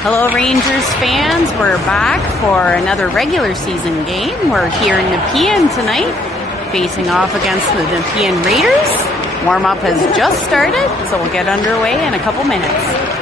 Hello Rangers fans, we're back for another regular season game. We're here in Nepean tonight, facing off against the Nepean Raiders. Warm-up has just started, so we'll get underway in a couple minutes.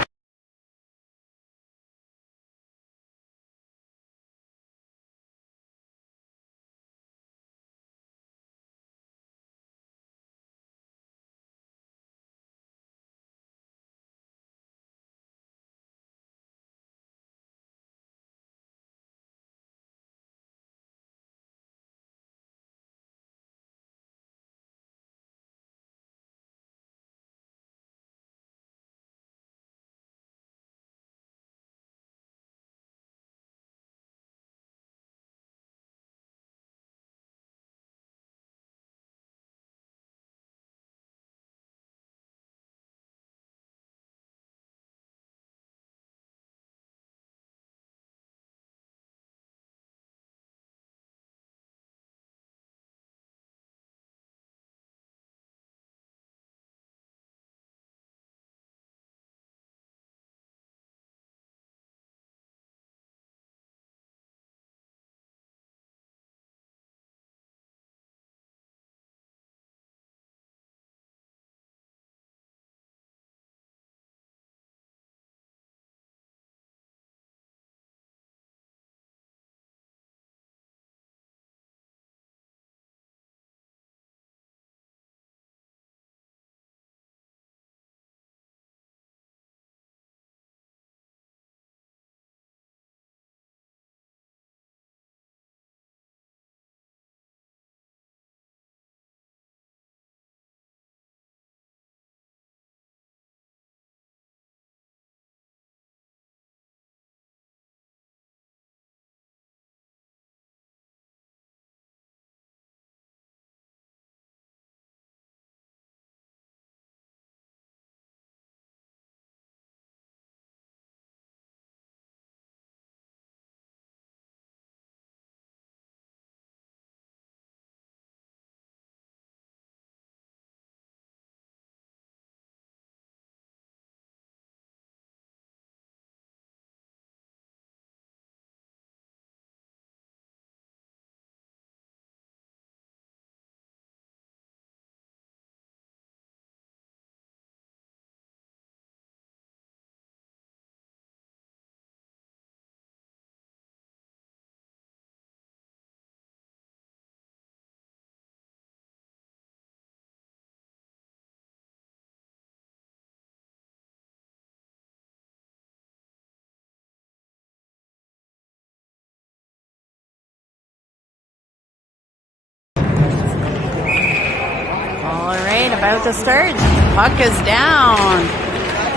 About to start. Puck is down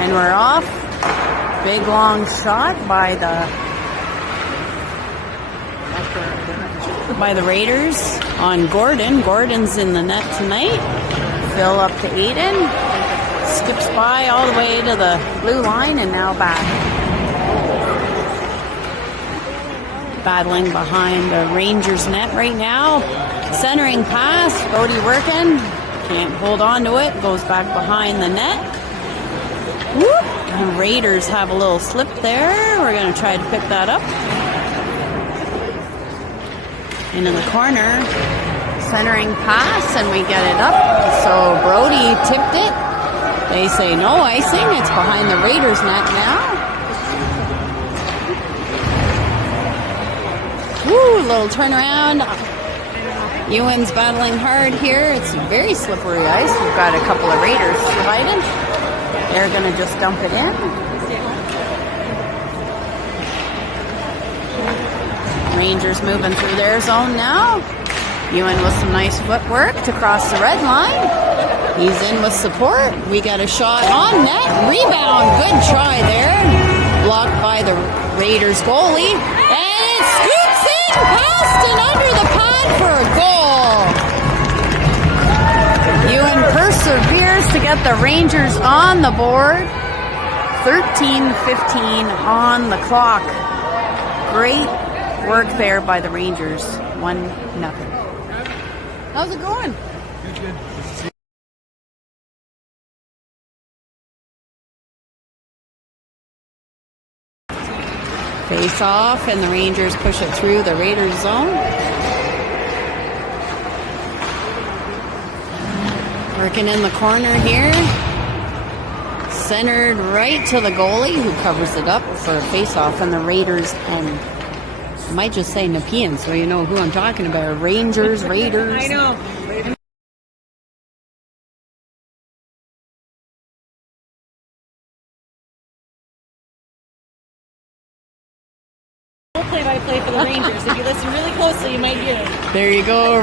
and we're off. Big long shot by the Raiders on Gordon. Gordon's in the net tonight. Fill up to Aiden. Skips by all the way to the blue line and now back. Battling behind the Rangers net right now. Centering pass. Bodie working. Can't hold on to it. Goes back behind the net. Whoop. And Raiders have a little slip there. We're going to try to pick that up. Into the corner. Centering pass, and we get it up. So Brody tipped it. They say no icing. It's behind the Raiders net now. Woo, little turnaround. Ewan's battling hard here. It's very slippery ice. We've got a couple of Raiders sliding. They're going to just dump it in. Rangers moving through their zone now. Ewan with some nice footwork to cross the red line. He's in with support. We got a shot on net. Rebound. Good try there. Blocked by the Raiders goalie. And it scoots in past and under the pad for a goal. Ewan perseveres to get the Rangers on the board. 13:15 on the clock. Great work there by the Rangers. 1-0. How's it going? Good. Face off, and the Rangers push it through the Raiders zone. Working in the corner here. Centered right to the goalie, who covers it up for a face-off, and the Raiders, and I might just say Nepean, so you know who I'm talking about. Rangers, Raiders. I know. Play-by-play for the Rangers. If you listen really closely, you might hear it. There you go.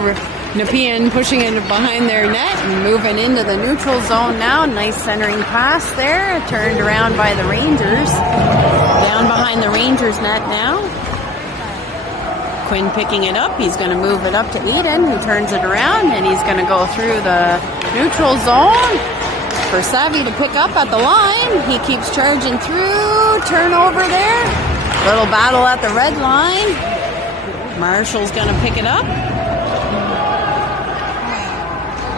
Nepean pushing it behind their net and moving into the neutral zone now. Nice centering pass there. Turned around by the Rangers. Down behind the Rangers net now. Quinn picking it up. He's going to move it up to Eden, who turns it around, and he's going to go through the neutral zone for Savvy to pick up at the line. He keeps charging through. Turnover there. Little battle at the red line. Marshall's going to pick it up.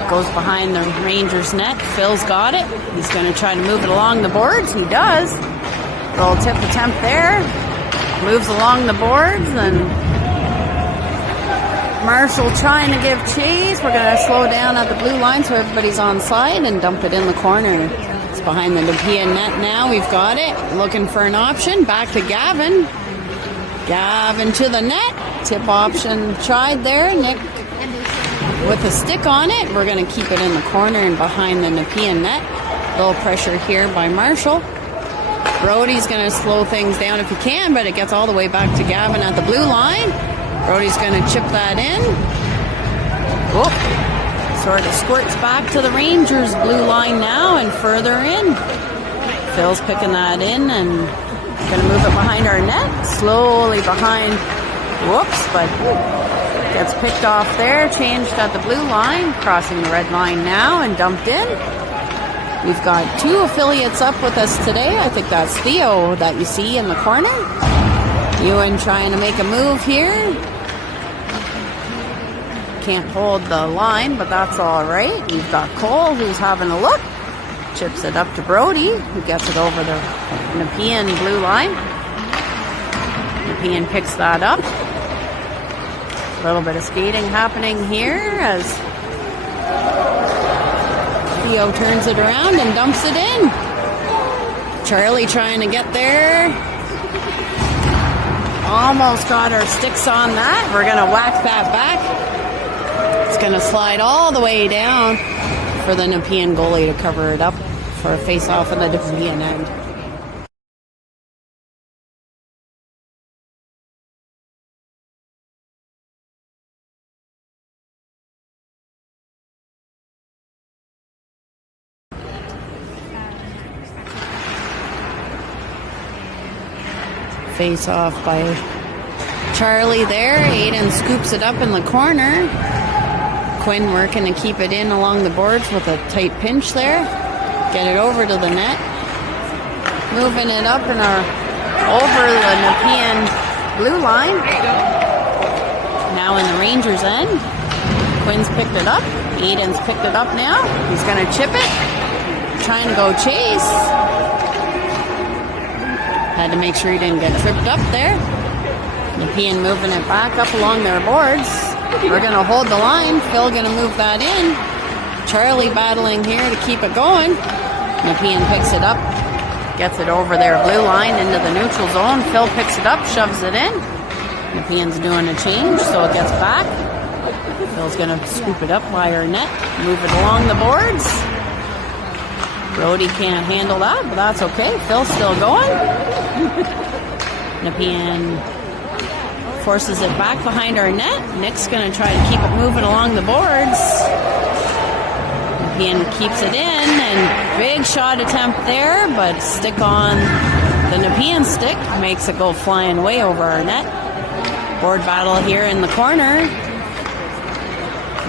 Goes behind the Rangers net. Phil's got it. He's going to try to move it along the boards. He does. Little tip attempt there. Moves along the boards, and Marshall trying to give chase. We're going to slow down at the blue line so everybody's on side and dump it in the corner. It's behind the Nepean net now. We've got it. Looking for an option. Back to Gavin. Gavin to the net. Tip option tried there. Nick with a stick on it. We're going to keep it in the corner and behind the Nepean net. Little pressure here by Marshall. Brody's going to slow things down if he can, but it gets all the way back to Gavin at the blue line. Brody's going to chip that in. Whoop. Sort of squirts back to the Rangers blue line now and further in. Phil's picking that in and going to move it behind our net. Slowly behind. Whoops, but gets picked off there. Changed at the blue line. Crossing the red line now and dumped in. We've got two affiliates up with us today. I think that's Theo that you see in the corner. Ewan trying to make a move here. Can't hold the line, but that's all right. We've got Cole, who's having a look. Chips it up to Brody, who gets it over the Nepean blue line. Nepean picks that up. A little bit of skating happening here as Theo turns it around and dumps it in. Charlie trying to get there. Almost got our sticks on that. We're going to whack that back. It's going to slide all the way down for the Nepean goalie to cover it up for a face-off in the Nepean end. Face off by Charlie there. Aiden scoops it up in the corner. Quinn working to keep it in along the boards with a tight pinch there. Get it over to the net. Moving it up and over the Nepean blue line. Now in the Rangers end. Quinn's picked it up. Aiden's picked it up now. He's going to chip it. Trying to go chase. Had to make sure he didn't get tripped up there. Nepean moving it back up along their boards. We're going to hold the line. Phil going to move that in. Charlie battling here to keep it going. Nepean picks it up. Gets it over their blue line into the neutral zone. Phil picks it up, shoves it in. Nepean's doing a change, so it gets back. Phil's going to scoop it up by our net. Move it along the boards. Brody can't handle that, but that's okay. Phil's still going. Nepean forces it back behind our net. Nick's going to try to keep it moving along the boards. Nepean keeps it in, and big shot attempt there, but stick on the Nepean stick makes it go flying way over our net. Board battle here in the corner.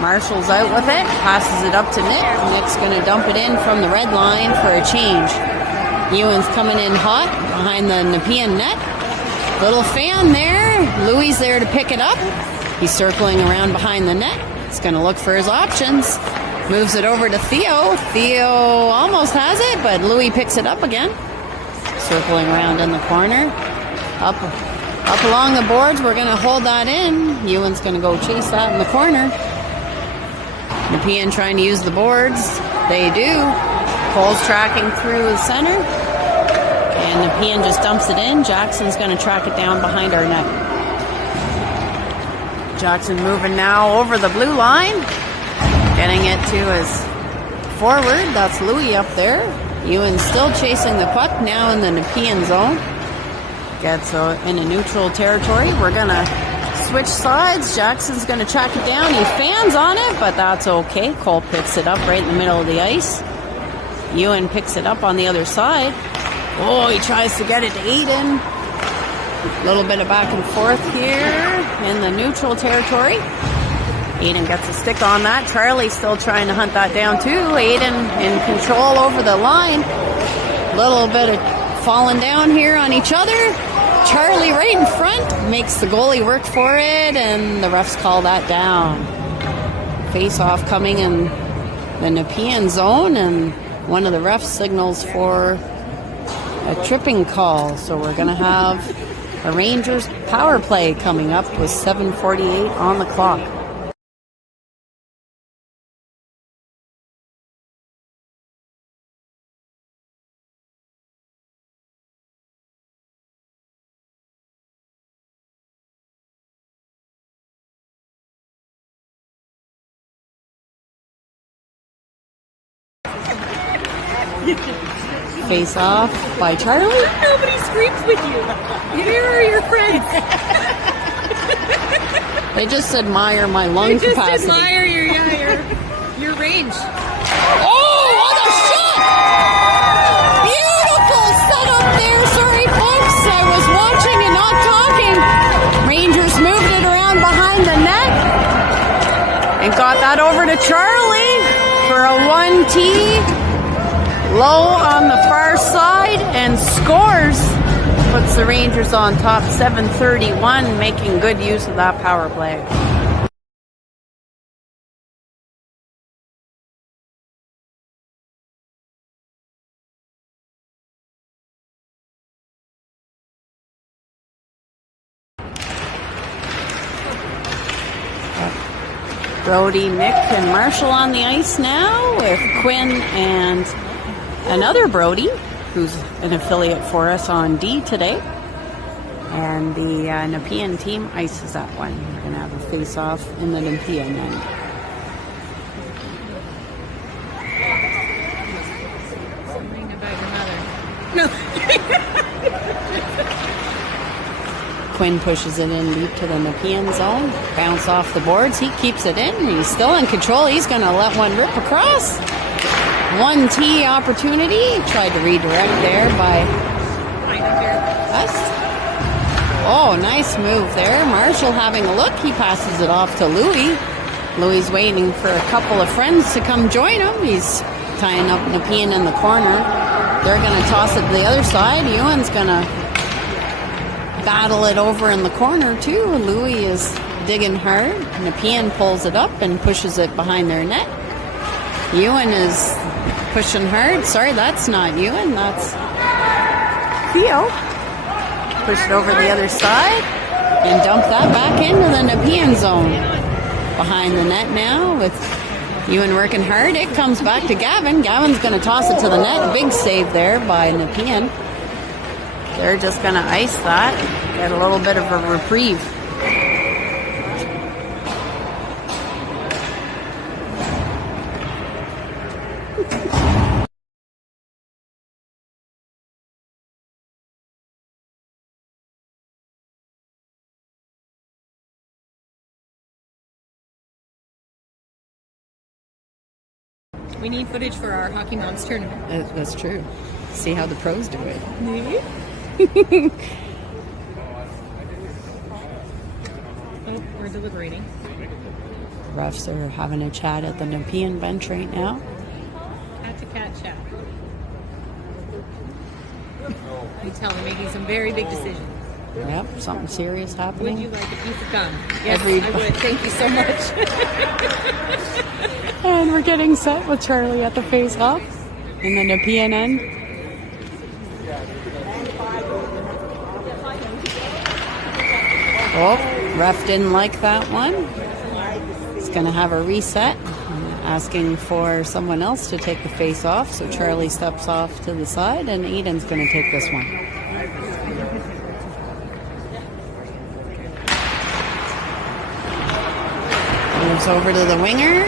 Marshall's out with it, passes it up to Nick. Nick's going to dump it in from the red line for a change. Ewan's coming in hot behind the Nepean net. Little fan there. Louis there to pick it up. He's circling around behind the net. He's going to look for his options. Moves it over to Theo. Theo almost has it, but Louis picks it up again. Circling around in the corner. Up along the boards. We're going to hold that in. Ewan's going to go chase that in the corner. Nepean trying to use the boards. They do. Cole's tracking through the center. And Nepean just dumps it in. Jackson's going to track it down behind our net. Jackson moving now over the blue line. Getting it to his forward. That's Louis up there. Ewan still chasing the puck. Now in the Nepean zone. Gets in a neutral territory. We're going to switch sides. Jackson's going to track it down. He fans on it, but that's okay. Cole picks it up right in the middle of the ice. Ewan picks it up on the other side. Oh, he tries to get it to Aiden. A little bit of back and forth here in the neutral territory. Aiden gets a stick on that. Charlie's still trying to hunt that down too. Aiden in control over the line. Little bit of falling down here on each other. Charlie right in front makes the goalie work for it, and the refs call that down. Face-off coming in the Nepean zone, and one of the refs signals for a tripping call. So we're going to have a Rangers power play coming up with 7:48 on the clock. Face off by Charlie. Nobody screams with you. Here are your friends. They just admire my lung They just capacity. admire your range. Oh, what a shot! Beautiful setup there. Sorry, folks. I was watching and not talking. Rangers moved it around behind the net and got that over to Charlie for a 1T. Low on the far side and scores. Puts the Rangers on top 7:31, making good use of that power play. Brody, Nick, and Marshall on the ice now with Quinn and another Brody, who's an affiliate for us on D today. And the Nepean team ices that one. We're going to have a face-off in the Nepean end. Something about your mother. No. Quinn pushes it in deep to the Nepean zone. Bounce off the boards. He keeps it in. He's still in control. He's going to let one rip across. 1T opportunity. Tried to redirect there by West. Oh, nice move there. Marshall having a look. He passes it off to Louis. Louis waiting for a couple of friends to come join him. He's tying up Nepean in the corner. They're going to toss it to the other side. Ewan's going to battle it over in the corner too. Louis is digging hard. Nepean pulls it up and pushes it behind their net. Ewan is pushing hard. Sorry, that's not Ewan. That's Theo. Push it over the other side and dump that back into the Nepean zone. Behind the net now with Ewan working hard. It comes back to Gavin. Gavin's going to toss it to the net. Big save there by Nepean. They're just going to ice that. Get a little bit of a reprieve. We need footage for our Hockey Moms tournament. That's true. See how the pros do it. Oh, we're deliberating. Refs are having a chat at the Nepean bench right now. Cat chat. You tell them making some very big decisions. Yep, something serious happening. Would you like a piece of gum? Yes, I would. Thank you so much. And we're getting set with Charlie at the face-off in the Nepean end. Oh, ref didn't like that one. He's going to have a reset, asking for someone else to take the face off. So Charlie steps off to the side, and Aiden's going to take this one. Moves over to the winger.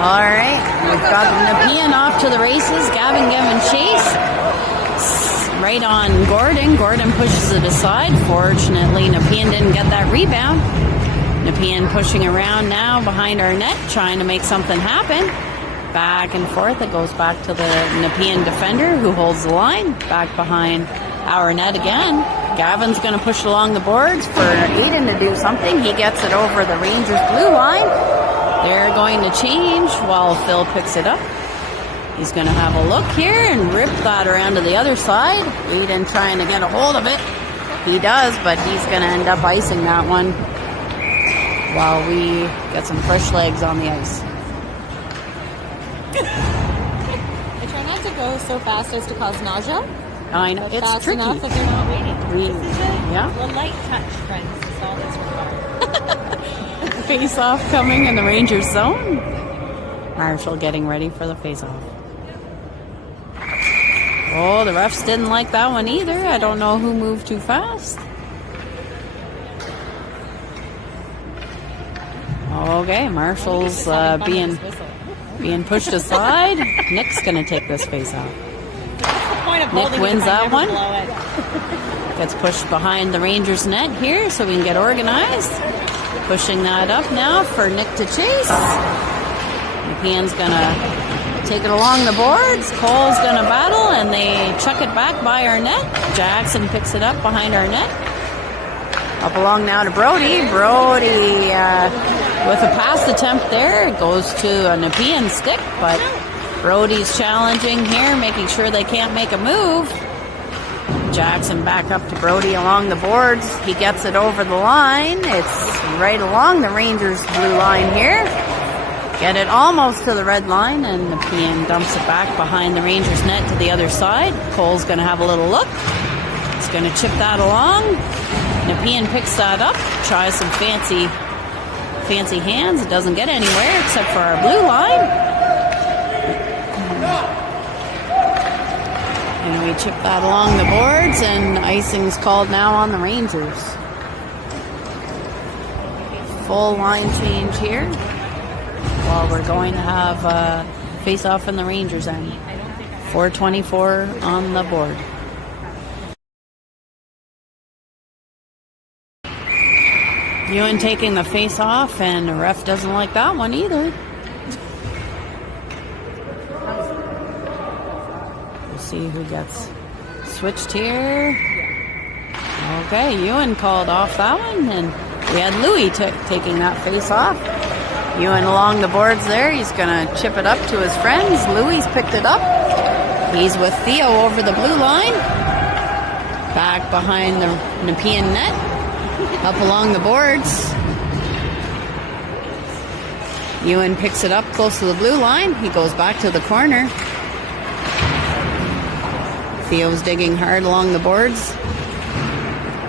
All right, we've got Nepean off to the races. Gavin Chase right on Gordon. Gordon pushes it aside. Fortunately, Nepean didn't get that rebound. Nepean pushing around now behind our net, trying to make something happen. Back and forth. It goes back to the Nepean defender who holds the line. Back behind our net again. Gavin's going to push along the boards for Aiden to do something. He gets it over the Rangers blue line. They're going to change while Phil picks it up. He's going to have a look here and rip that around to the other side. Aiden trying to get a hold of it. He does, but he's going to end up icing that one while we get some fresh legs on the ice. I try not to go so fast as to cause nausea. I know, it's fast tricky. enough that they're not waiting. A light touch, friends, is all that's required. Face-off coming in the Rangers zone. Marshall getting ready for the face-off. Oh, the refs didn't like that one either. I don't know who moved too fast. Okay, Marshall's being pushed aside. Nick's going to take this face-off. Nick wins that one. Gets pushed behind the Rangers net here so we can get organized. Pushing that up now for Nick to chase. Nepean's going to take it along the boards. Cole's going to battle, and they chuck it back by our net. Jackson picks it up behind our net. Up along now to Brody. Brody with a pass attempt there. It goes to a Nepean stick, but Brody's challenging here, making sure they can't make a move. Jackson back up to Brody along the boards. He gets it over the line. It's right along the Rangers blue line here. Get it almost to the red line, and Nepean dumps it back behind the Rangers net to the other side. Cole's going to have a little look. He's going to chip that along. Nepean picks that up, tries some fancy hands. It doesn't get anywhere except for our blue line. And we chip that along the boards, and icing's called now on the Rangers. Full line change here. While we're going to have face-off in the Rangers end. 4:24 on the board. Ewan taking the face-off, and the ref doesn't like that one either. We'll see who gets switched here. Okay, Ewan called off that one, and we had Louis taking that face-off. Ewan along the boards there. He's going to chip it up to his friends. Louis picked it up. He's with Theo over the blue line. Back behind the Nepean net. Up along the boards. Ewan picks it up close to the blue line. He goes back to the corner. Theo's digging hard along the boards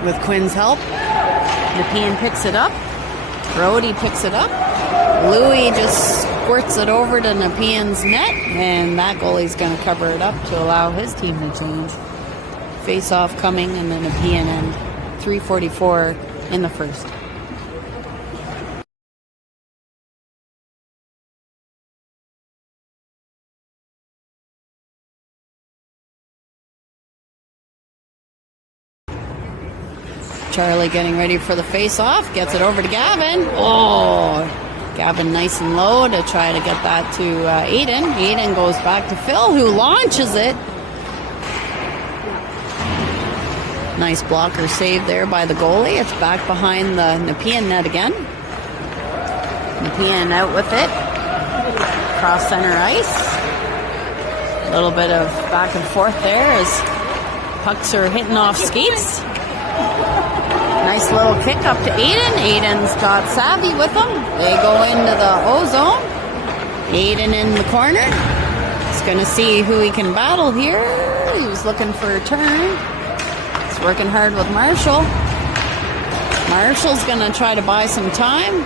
with Quinn's help. Nepean picks it up. Brody picks it up. Louis just squirts it over to Nepean's net, and that goalie's going to cover it up to allow his team to change. Face-off coming in the Nepean end. 3:44 in the first. Charlie getting ready for the face-off. Gets it over to Gavin. Oh, Gavin nice and low to try to get that to Aiden. Aiden goes back to Phil, who launches it. Nice blocker save there by the goalie. It's back behind the Nepean net again. Nepean out with it. Cross center ice. A little bit of back and forth there as pucks are hitting off skates. Nice little kick up to Aiden. Aiden's got Savvy with him. They go into the O-zone. Aiden in the corner. He's going to see who he can battle here. He was looking for a turn. It's working hard with Marshall. Marshall's going to try to buy some time.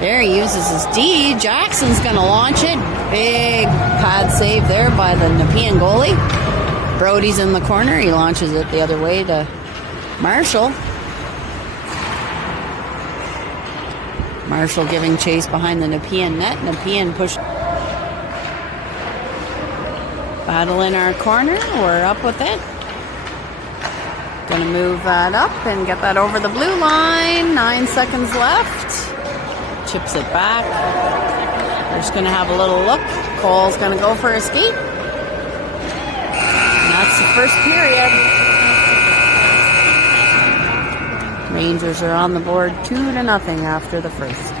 There, he uses his D. Jackson's going to launch it. Big pad save there by the Nepean goalie. Brody's in the corner. He launches it the other way to Marshall. Marshall giving chase behind the Nepean net. Nepean push. Battle in our corner. We're up with it. Gonna move that up and get that over the blue line. 9 seconds left. Chips it back. We're just gonna have a little look. Cole's gonna go for a skate. And that's the first period. Rangers are on the board 2-0 after the first.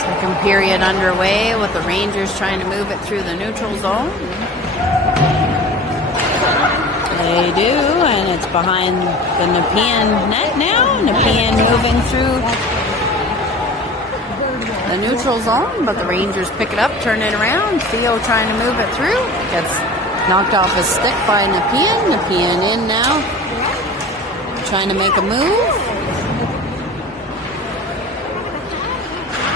Second period underway with the Rangers trying to move it through the neutral zone. They do, and it's behind the Nepean net now. Nepean moving through the neutral zone, but the Rangers pick it up, turn it around. Theo trying to move it through. Gets knocked off his stick by Nepean. Nepean in now, trying to make a move.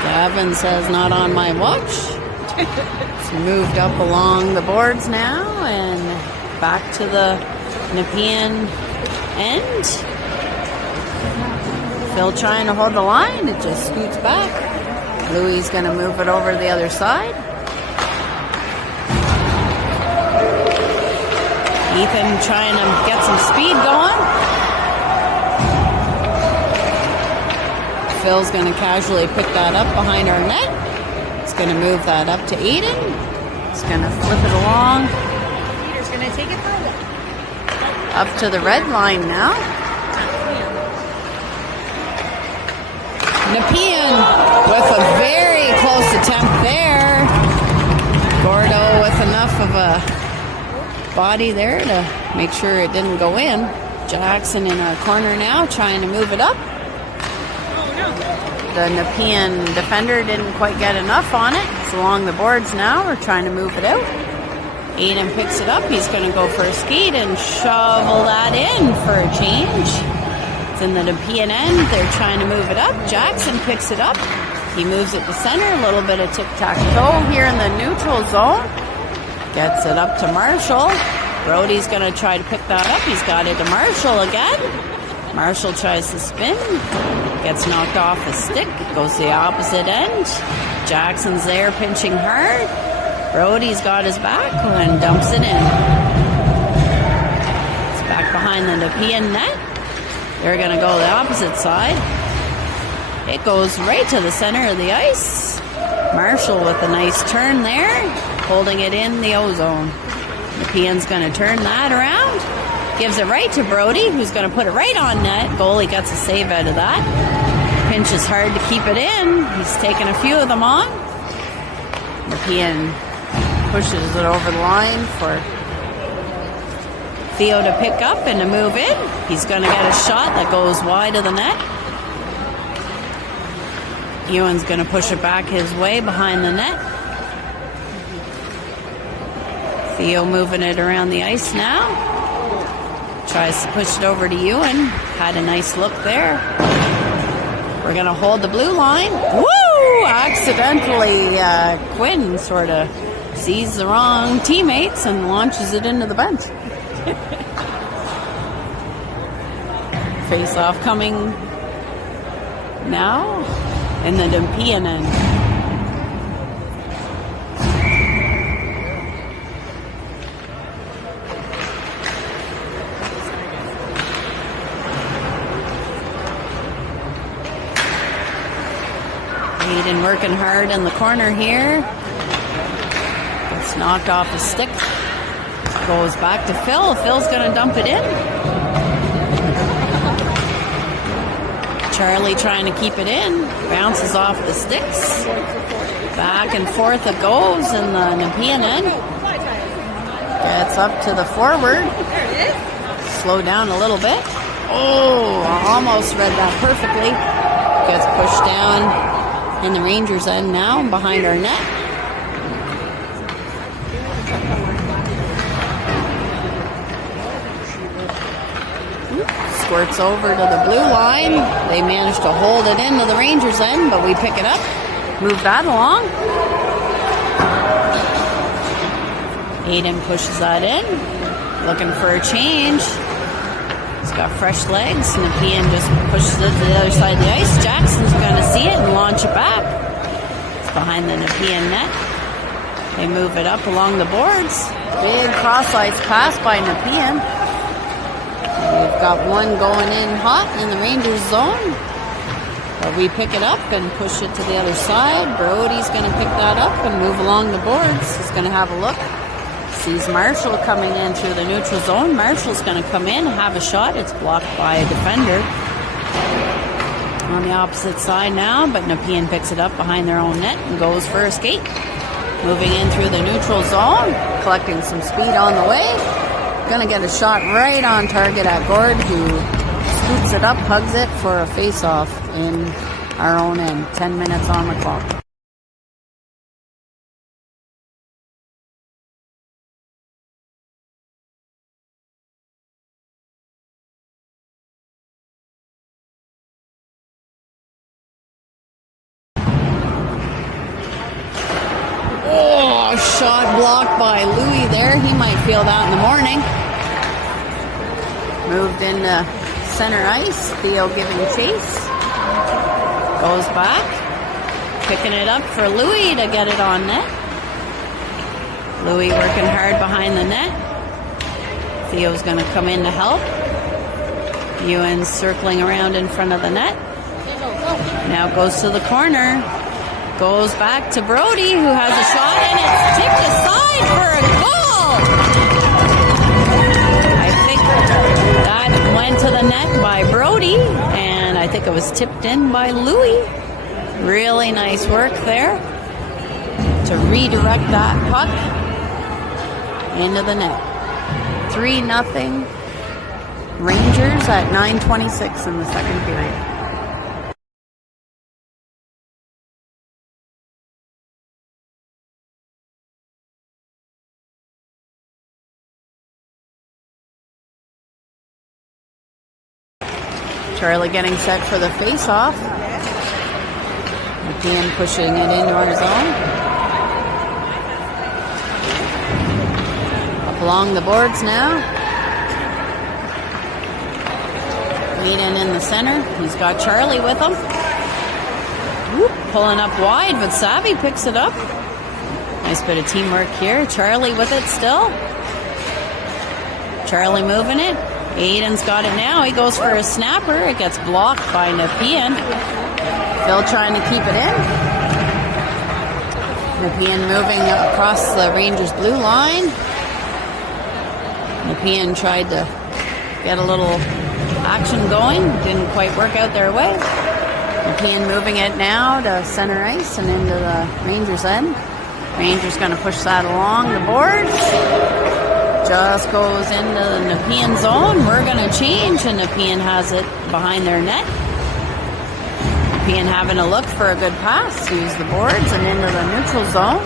Gavin says, not on my watch. It's moved up along the boards now and back to the Nepean end. Phil trying to hold the line. It just scoots back. Louis going to move it over to the other side. Ethan trying to get some speed going. Phil's going to casually pick that up behind our net. He's going to move that up to Aiden. He's going to flip it along. Peter's going to take it further. Up to the red line now. Nepean with a very close attempt there. Gordo with enough of a body there to make sure it didn't go in. Jackson in our corner now trying to move it up. The Nepean defender didn't quite get enough on it. It's along the boards now. We're trying to move it out. Aiden picks it up. He's going to go for a skate and shovel that in for a change. It's in the Nepean end. They're trying to move it up. Jackson picks it up. He moves it to center. A little bit of tic-tac-toe here in the neutral zone. Gets it up to Marshall. Brody's going to try to pick that up. He's got it to Marshall again. Marshall tries to spin. Gets knocked off the stick. Goes the opposite end. Jackson's there pinching hard. Brody's got his back and dumps it in. It's back behind the Nepean net. They're going to go the opposite side. It goes right to the center of the ice. Marshall with a nice turn there, holding it in the O-zone. Nepean's going to turn that around. Gives it right to Brody, who's going to put it right on net. Goalie gets a save out of that. Pinches hard to keep it in. He's taken a few of them on. Nepean pushes it over the line for Theo to pick up and to move in. He's going to get a shot that goes wide of the net. Ewan's going to push it back his way behind the net. Theo moving it around the ice now. Tries to push it over to Ewan. Had a nice look there. We're going to hold the blue line. Woo! Accidentally, Quinn sort of sees the wrong teammates and launches it into the bench. Face off coming now in the Nepean end. Hayden working hard in the corner here. Gets knocked off his stick. Goes back to Phil. Phil's going to dump it in. Charlie trying to keep it in. Bounces off the sticks. Back and forth it goes in the Nepean end. Gets up to the forward. Slow down a little bit. Oh, almost read that perfectly. Gets pushed down in the Rangers end now behind our net. Squirts over to the blue line. They managed to hold it into the Rangers end, but we pick it up. Move that along. Aiden pushes that in. Looking for a change. He's got fresh legs. Nepean just pushes it to the other side of the ice. Jackson's going to see it and launch it back. It's behind the Nepean net. They move it up along the boards. Big cross-ice pass by Nepean. We've got one going in hot in the Rangers zone. But we pick it up and push it to the other side. Brody's going to pick that up and move along the boards. He's going to have a look. Sees Marshall coming in through the neutral zone. Marshall's going to come in, have a shot. It's blocked by a defender. On the opposite side now, but Nepean picks it up behind their own net and goes for a skate. Moving in through the neutral zone, collecting some speed on the way. Going to get a shot right on target at Gord, who scoops it up, hugs it for a face-off in our own end. 10 minutes on the clock. Oh, shot blocked by Louis there. He might feel that in the morning. Moved into center ice. Theo giving chase. Goes back. Picking it up for Louis to get it on net. Louis working hard behind the net. Theo's going to come in to help. Ewan's circling around in front of the net. Now goes to the corner. Goes back to Brody, who has a shot, and it's tipped aside for a goal. I think that went to the net by Brody, and I think it was tipped in by Louis. Really nice work there to redirect that puck into the net. 3-0 Rangers at 9:26 in the second period. Charlie getting set for the face-off. Nepean pushing it into our zone. Up along the boards now. Hayden in the center. He's got Charlie with him. Whoop, pulling up wide, but Savvy picks it up. Nice bit of teamwork here. Charlie with it still. Charlie moving it. Aiden's got it now. He goes for a snapper. It gets blocked by Nepean. Phil trying to keep it in. Nepean moving across the Rangers blue line. Nepean tried to get a little action going. Didn't quite work out their way. Nepean moving it now to center ice and into the Rangers end. Rangers going to push that along the boards. Just goes into the Nepean zone. We're going to change, and Nepean has it behind their net. Nepean having a look for a good pass. Use the boards and into the neutral zone.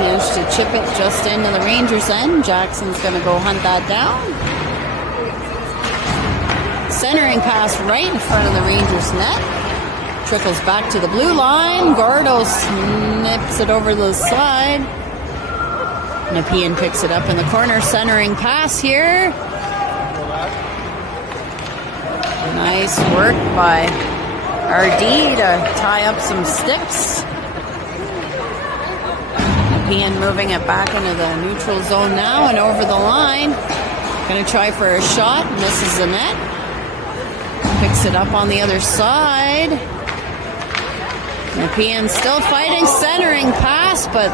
Managed to chip it just into the Rangers' end. Jackson's going to go hunt that down. Centering pass right in front of the Rangers' net. Trickles back to the blue line. Gordo snips it over the side. Nepean picks it up in the corner. Centering pass here. Nice work by RD to tie up some sticks. Nepean moving it back into the neutral zone now and over the line. Going to try for a shot. Misses the net. Picks it up on the other side. Nepean still fighting, centering pass, but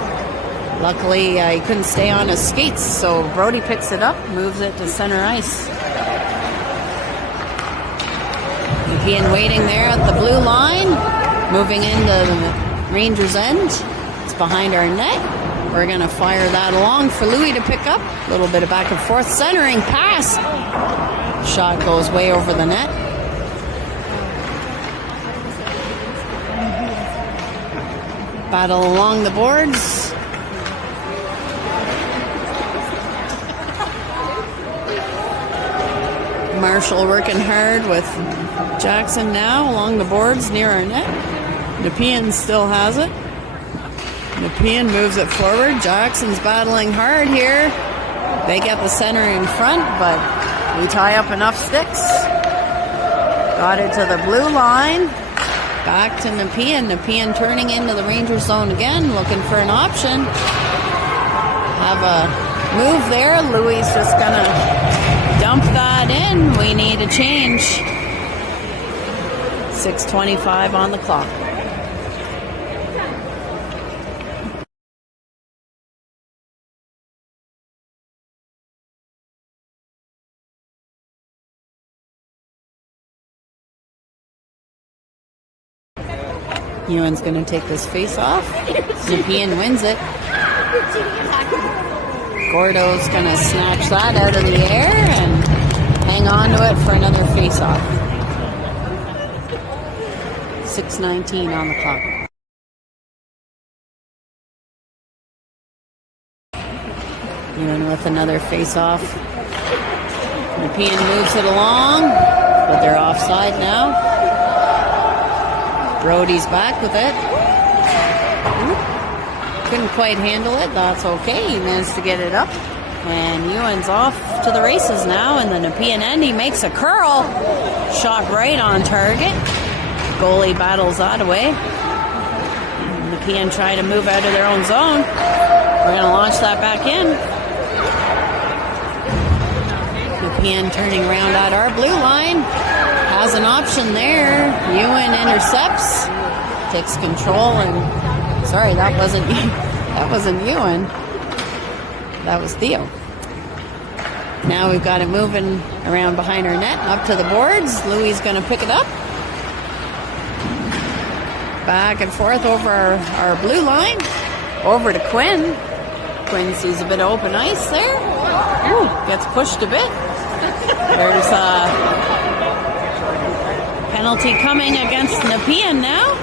luckily he couldn't stay on his skates, so Brody picks it up, moves it to center ice. Nepean waiting there at the blue line, moving into the Rangers' end. It's behind our net. We're going to fire that along for Louis to pick up. A little bit of back and forth, centering pass. Shot goes way over the net. Battle along the boards. Marshall working hard with Jackson now along the boards near our net. Nepean still has it. Nepean moves it forward. Jackson's battling hard here. They get the center in front, but we tie up enough sticks. Got it to the blue line. Back to Nepean. Nepean turning into the Rangers zone again, looking for an option. Have a move there. Louis just gonna dump that in. We need a change. 6:25 on the clock. Ewan's going to take this face off. Nepean wins it. Gordo's going to snatch that out of the air and hang on to it for another face off. 6:19 on the clock. Ewan with another face off. Nepean moves it along, but they're offside now. Brody's back with it. Couldn't quite handle it. That's okay. He managed to get it up. And Ewan's off to the races now. And the Nepean end, he makes a curl. Shot right on target. Goalie battles that away. Nepean try to move out of their own zone. We're going to launch that back in. Nepean turning around at our blue line. Has an option there. Ewan intercepts, takes control, and sorry, that wasn't Ewan. That was Theo. Now we've got it moving around behind our net, up to the boards. Louis is going to pick it up. Back and forth over our blue line. Over to Quinn. Quinn sees a bit of open ice there. Ooh, gets pushed a bit. There's a penalty coming against Nepean now.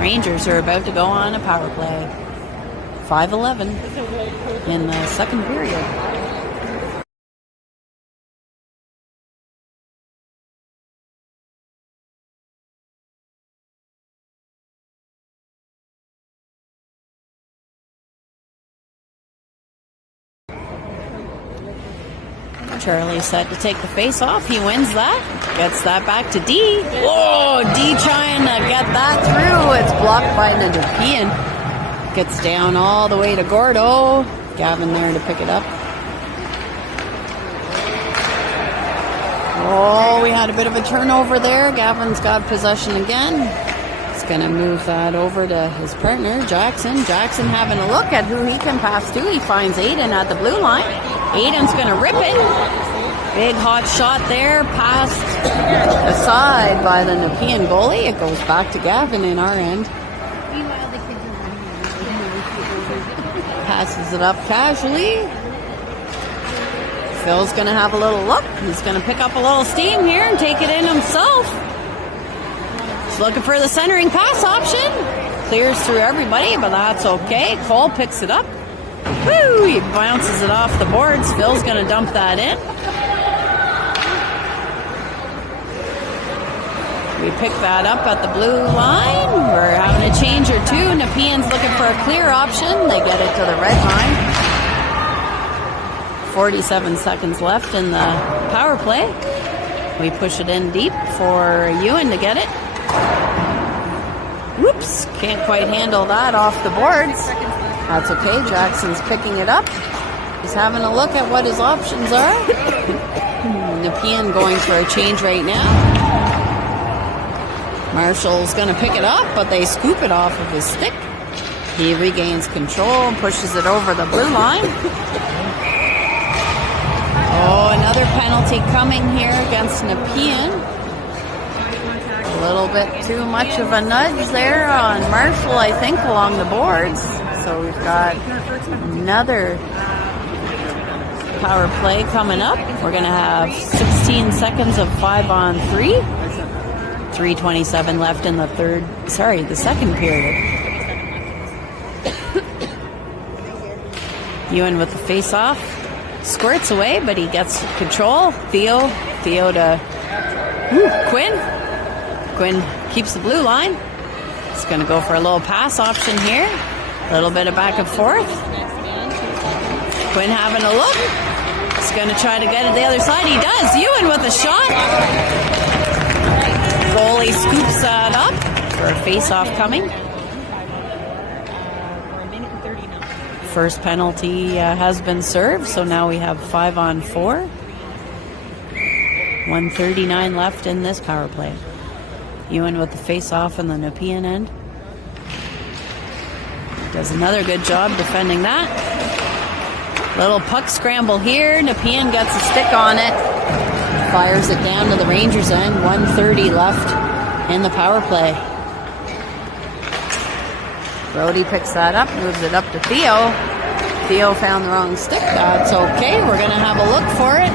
Rangers are about to go on a power play. 5:11 in the second period. Charlie set to take the face off. He wins that. Gets that back to D. Whoa, D trying to get that through. It's blocked by Nepean. Gets down all the way to Gordo. Gavin there to pick it up. Oh, we had a bit of a turnover there. Gavin's got possession again. He's going to move that over to his partner, Jackson. Jackson having a look at who he can pass to. He finds Aiden at the blue line. Aiden's going to rip it. Big hot shot there, passed aside by the Nepean goalie. It goes back to Gavin in our end. Meanwhile, Passes it up casually. Phil's going to have a little look. He's going to pick up a little steam here and take it in himself. He's looking for the centering pass option. Clears through everybody, but that's okay. Cole picks it up. Woo! He bounces it off the boards. Phil's going to dump that in. We pick that up at the blue line. We're having a change or two. Nepean's looking for a clear option. They get it to the red line. 47 seconds left in the power play. We push it in deep for Ewan to get it. Whoops, can't quite handle that off the boards. That's okay, Jackson's picking it up. He's having a look at what his options are. Nepean going for a change right now. Marshall's going to pick it up, but they scoop it off of his stick. He regains control, pushes it over the blue line. Oh, another penalty coming here against Nepean. A little bit too much of a nudge there on Marshall, I think, along the boards. So we've got another power play coming up. We're going to have 16 seconds of 5-on-3. 3:27 left in the second period. Ewan with the face-off. Squirts away, but he gets control. Theo to Quinn. Quinn keeps the blue line. He's going to go for a little pass option here. A little bit of back and forth. Quinn having a look. He's going to try to get it the other side. He does. Ewan with a shot. Goalie scoops that up for a face-off coming. First penalty has been served, so now we have 5-on-4. 1:39 left in this power play. Ewan with the face-off on the Nepean end. Does another good job defending that. Little puck scramble here. Nepean gets a stick on it. Fires it down to the Rangers end. 1:30 left in the power play. Brody picks that up, moves it up to Theo. Theo found the wrong stick. That's okay. We're going to have a look for it.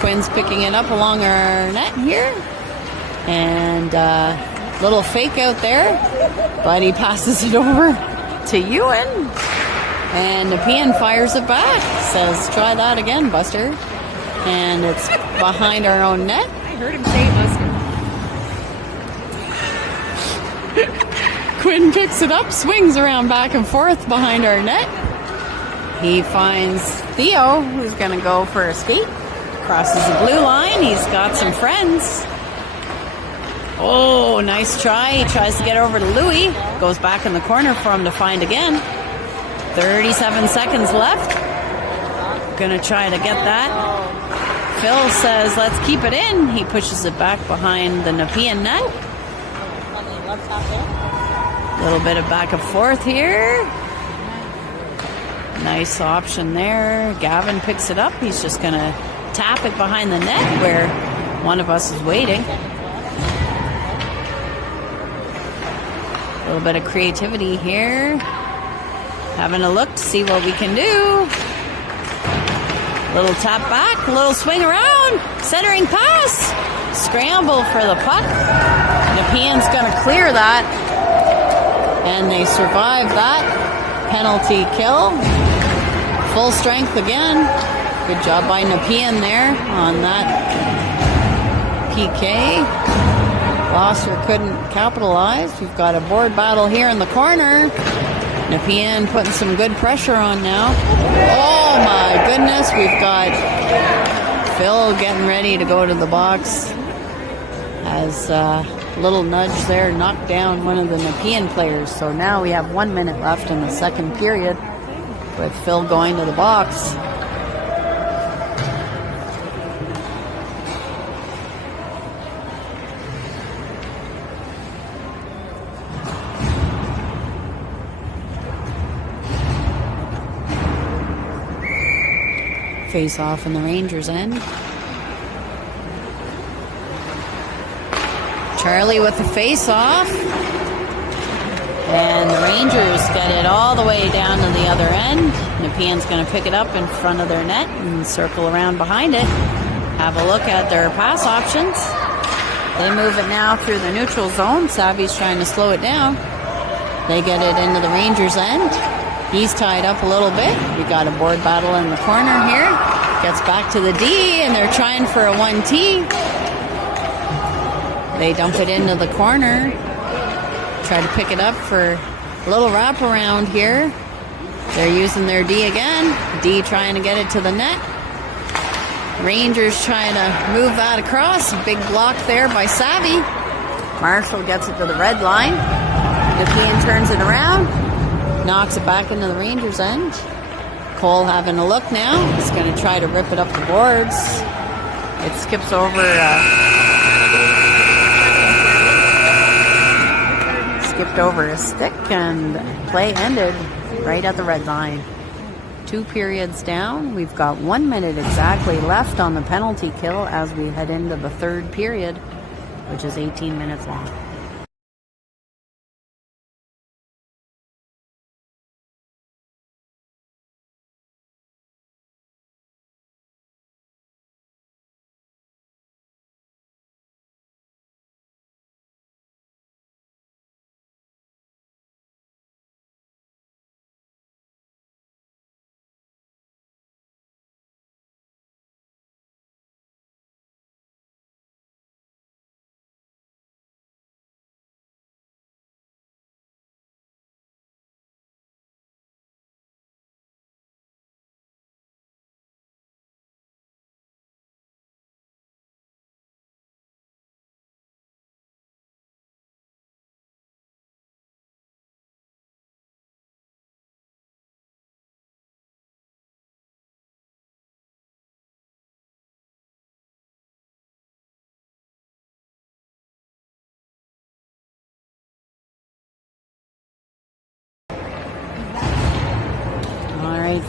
Quinn's picking it up along our net here. And little fake out there. But he passes it over to Ewan. And Nepean fires it back. Says, try that again, Buster. And it's behind our own net. I heard him say Buster. Quinn picks it up, swings around back and forth behind our net. He finds Theo, who's going to go for a skate. Crosses the blue line. He's got some friends. Oh, nice try. He tries to get over to Louis. Goes back in the corner for him to find again. 37 seconds left. Gonna try to get that. Phil says, let's keep it in. He pushes it back behind the Nepean net. A little bit of back and forth here. Nice option there. Gavin picks it up. He's just going to tap it behind the net where one of us is waiting. A little bit of creativity here. Having a look to see what we can do. Little tap back, a little swing around. Centering pass. Scramble for the puck. Nepean's going to clear that. And they survive that penalty kill. Full strength again. Good job by Nepean there on that PK. Gloucester couldn't capitalize. We've got a board battle here in the corner. Nepean putting some good pressure on now. Oh my goodness, we've got Phil getting ready to go to the box. As little nudge there knocked down one of the Nepean players. So now we have 1 minute left in the second period with Phil going to the box. Face off in the Rangers end. Charlie with the face off. And the Rangers get it all the way down to the other end. Nepean's going to pick it up in front of their net and circle around behind it. Have a look at their pass options. They move it now through the neutral zone. Savvy's trying to slow it down. They get it into the Rangers' end. He's tied up a little bit. We got a board battle in the corner here. Gets back to the D, and they're trying for a 1T. They dump it into the corner. Try to pick it up for a little wraparound here. They're using their D again. D trying to get it to the net. Rangers trying to move that across. Big block there by Savvy. Marshall gets it to the red line. Nepean turns it around. Knocks it back into the Rangers' end. Cole having a look now. He's going to try to rip it up the boards. It skips over skipped over a stick, and play ended right at the red line. 2 periods down. We've got 1 minute exactly left on the penalty kill as we head into the third period, which is 18 minutes long.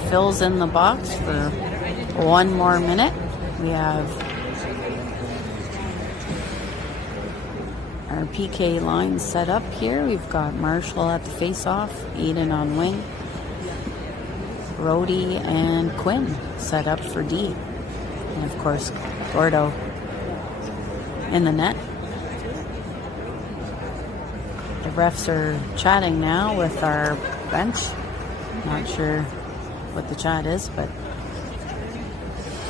Fills in the box for 1 more minute. We have our PK line set up here. We've got Marshall at the face-off, Aiden on wing, Brody and Quinn set up for D, and of course Gordo in the net. The refs are chatting now with our bench. Not sure what the chat is, but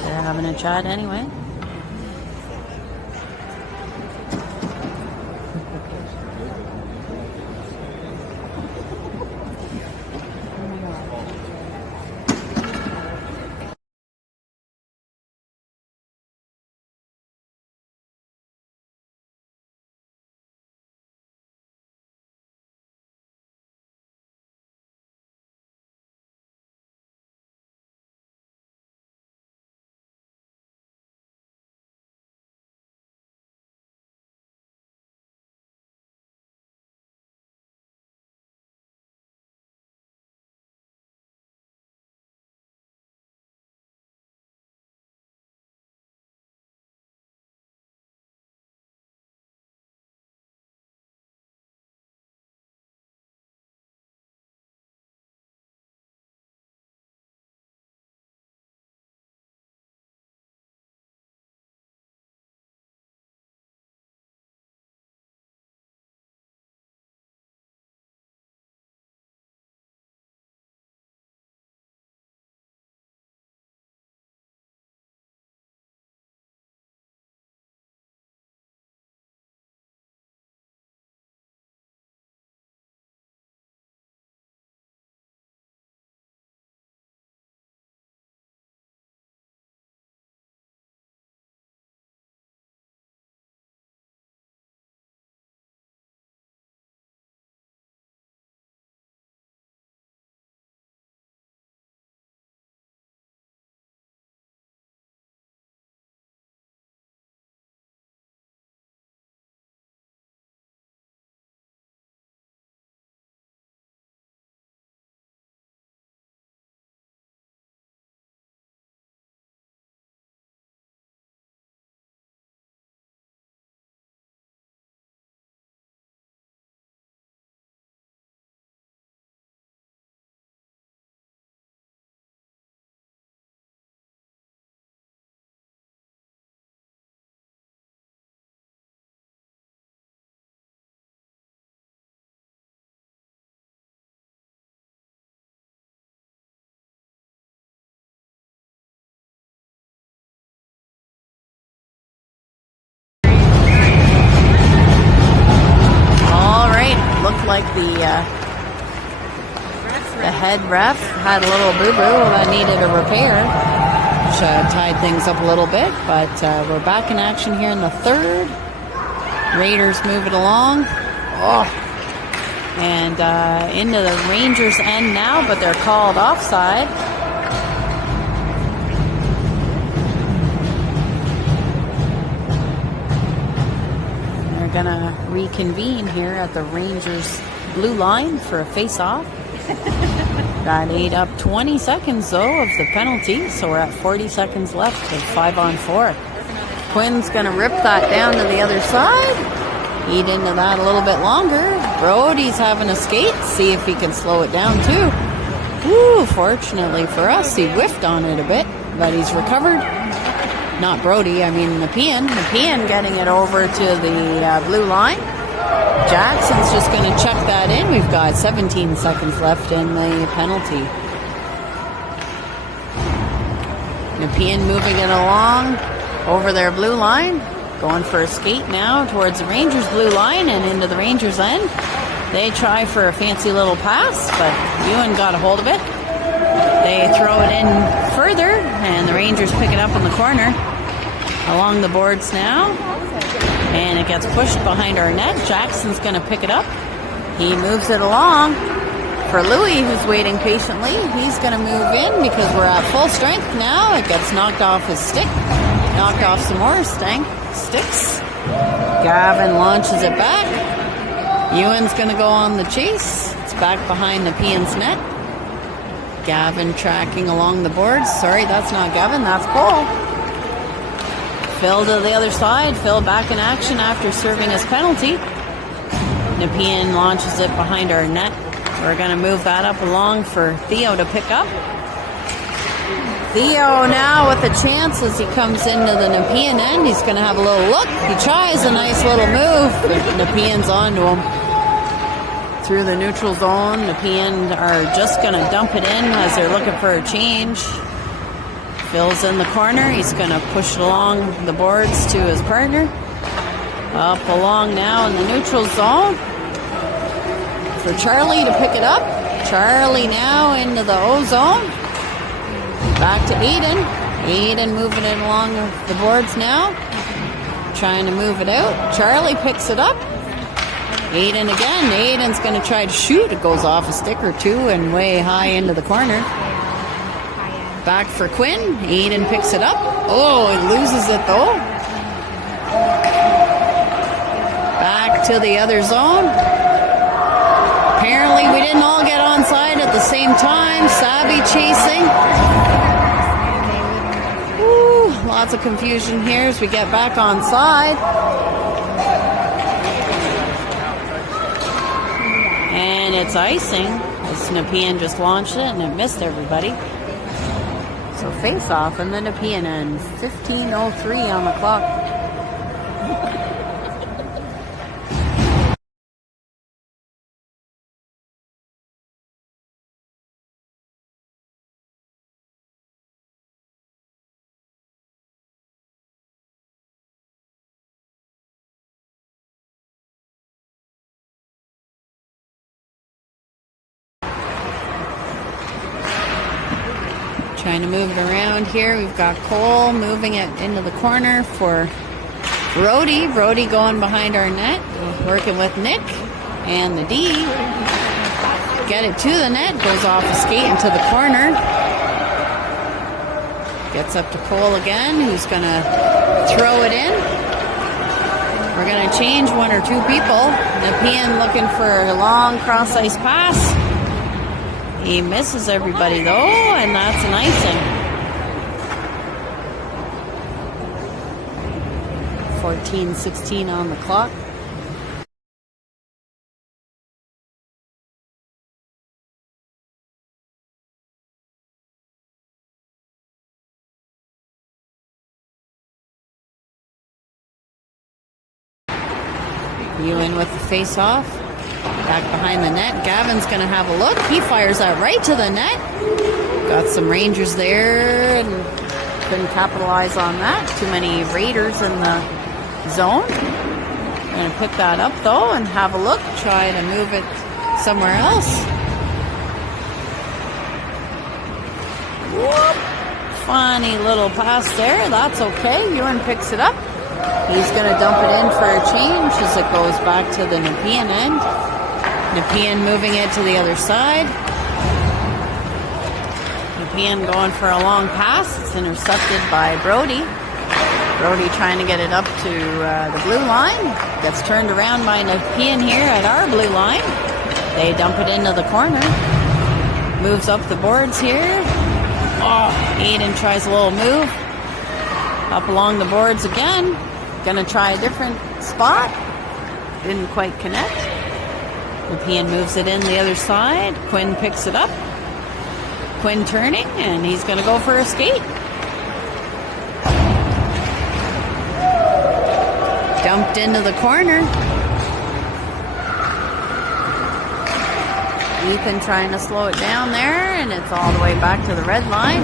they're having a chat anyway. head ref had a little boo-boo that needed a repair, which tied things up a little bit. But we're back in action here in the third. Raiders move it along. Oh, and into the Rangers' end now, but they're called offside. They're gonna reconvene here at the Rangers' blue line for a face-off. That ate up 20 seconds though of the penalty, so we're at 40 seconds left with 5-on-4. Quinn's gonna rip that down to the other side. Eat into that a little bit longer. Brody's having a skate. See if he can slow it down too. Woo, fortunately for us, he whiffed on it a bit, but he's recovered. Not Brody, I mean Nepean. Nepean getting it over to the blue line. Jackson's just going to chuck that in. We've got 17 seconds left in the penalty. Nepean moving it along over their blue line. Going for a skate now towards the Rangers' blue line and into the Rangers' end. They try for a fancy little pass, but Ewan got a hold of it. They throw it in further, and the Rangers pick it up in the corner. Along the boards now. And it gets pushed behind our net. Jackson's going to pick it up. He moves it along. For Louis, who's waiting patiently, he's going to move in because we're at full strength now. It gets knocked off his stick. Knocked off some more sticks. Gavin launches it back. Ewan's going to go on the chase. It's back behind Nepean's net. Gavin tracking along the boards. Sorry, that's not Gavin, that's Cole. Phil to the other side. Phil back in action after serving his penalty. Nepean launches it behind our net. We're going to move that up along for Theo to pick up. Theo now with a chance as he comes into the Nepean end. He's going to have a little look. He tries a nice little move, but Nepean's onto him. Through the neutral zone, Nepean are just going to dump it in as they're looking for a change. Phil's in the corner. He's going to push it along the boards to his partner. Up along now in the neutral zone. For Charlie to pick it up. Charlie now into the O zone. Back to Aiden. Aiden moving it along the boards now. Trying to move it out. Charlie picks it up. Aiden again. Aiden's going to try to shoot. It goes off a stick or two and way high into the corner. Back for Quinn. Aiden picks it up. Oh, he loses it though. Back to the other zone. Apparently we didn't all get onside at the same time. Savvy chasing. Woo, lots of confusion here as we get back onside. And it's icing. As Nepean just launched it and it missed everybody. So face off in the Nepean end. 15:03 on the clock. Trying to move it around here. We've got Cole moving it into the corner for Brody. Brody going behind our net, working with Nick and the D. Get it to the net, goes off the skate into the corner. Gets up to Cole again, who's going to throw it in. We're going to change one or two people. Nepean looking for a long cross-ice pass. He misses everybody though, and that's an icing. 14:16 on the clock. Ewan with the face-off. Back behind the net. Gavin's going to have a look. He fires that right to the net. Got some Rangers there and couldn't capitalize on that. Too many Raiders in the zone. Going to pick that up though and have a look. Try to move it somewhere else. Funny little pass there. That's okay. Ewan picks it up. He's going to dump it in for a change as it goes back to the Nepean end. Nepean moving it to the other side. Nepean going for a long pass. It's intercepted by Brody. Brody trying to get it up to the blue line. Gets turned around by Nepean here at our blue line. They dump it into the corner. Moves up the boards here. Oh, Aiden tries a little move. Up along the boards again. Gonna try a different spot. Didn't quite connect. Nepean moves it in the other side. Quinn picks it up. Quinn turning, and he's gonna go for a skate. Dumped into the corner. Ethan trying to slow it down there, and it's all the way back to the red line.